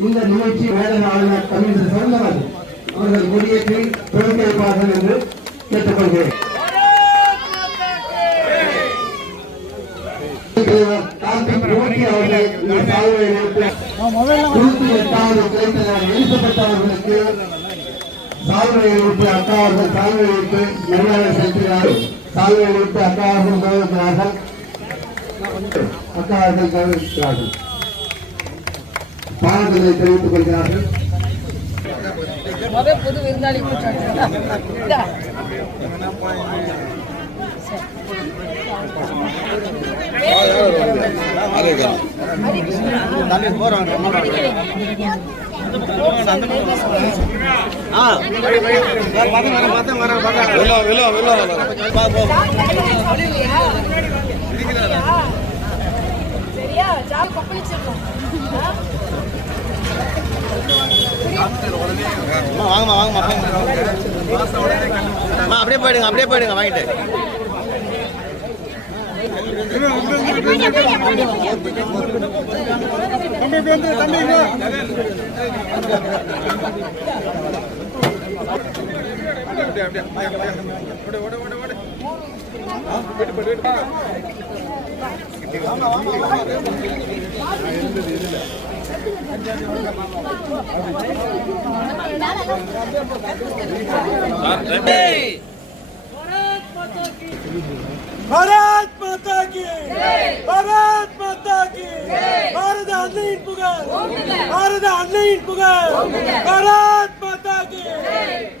இந்த நிகழ்ச்சி வேலை ஆளுநர் கமிஷன் சொன்னவர் அவர்கள் கொடியேற்றி வைப்பார்கள் என்று கேட்டுக்கொள்கிறேன் கார்த்திக் அவர்கள் அக்கா அவர்கள் சாதனை அக்கா அவர்கள் அவர்கள் கௌரவிக்கிறார்கள் பாராட்டுதலை தெரிவித்துக் கொள்கிறார்கள். புது விருந்தாளி கூட்டாளி வாங்கம்மா வாங்கம்மா அம்மா அப்படியே போயிடுங்க அப்படியே போயிடுங்க வாங்கிட்டு. भारत माता की भारत माता की பாரத அன்னையின் புகழ் பாரத அன்னையின் புகழ் பாரத் மாதா கி